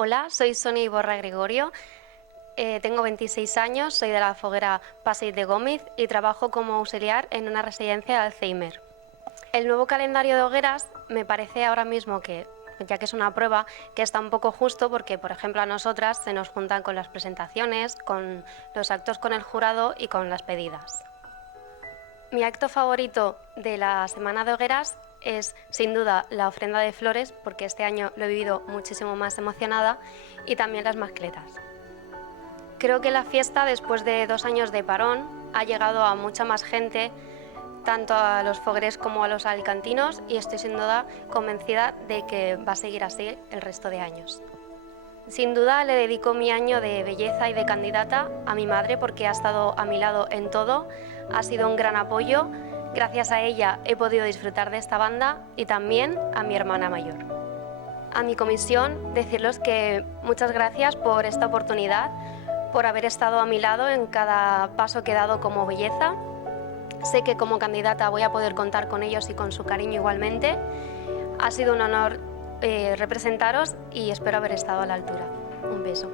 Hola, soy Sonia Iborra Gregorio, tengo 26 años, soy de la Foguera Passeig de Gómez y trabajo como auxiliar en una residencia de Alzheimer. El nuevo calendario de hogueras me parece ahora mismo que, ya que es una prueba, que está un poco justo porque, por ejemplo, a nosotras se nos juntan con las presentaciones, con los actos con el jurado y con las pedidas. Mi acto favorito de la Semana de Hogueras es, sin duda, la ofrenda de flores, porque este año lo he vivido muchísimo más emocionada, y también las mascletas. Creo que la fiesta, después de 2 años de parón, ha llegado a mucha más gente, tanto a los fogueres como a los alicantinos, y estoy sin duda convencida de que va a seguir así el resto de años. Sin duda le dedico mi año de belleza y de candidata a mi madre porque ha estado a mi lado en todo, ha sido un gran apoyo, gracias a ella he podido disfrutar de esta banda y también a mi hermana mayor. A mi comisión decirles que muchas gracias por esta oportunidad, por haber estado a mi lado en cada paso que he dado como belleza. Sé que como candidata voy a poder contar con ellos y con su cariño igualmente. Ha sido un honor representaros y espero haber estado a la altura. Un beso.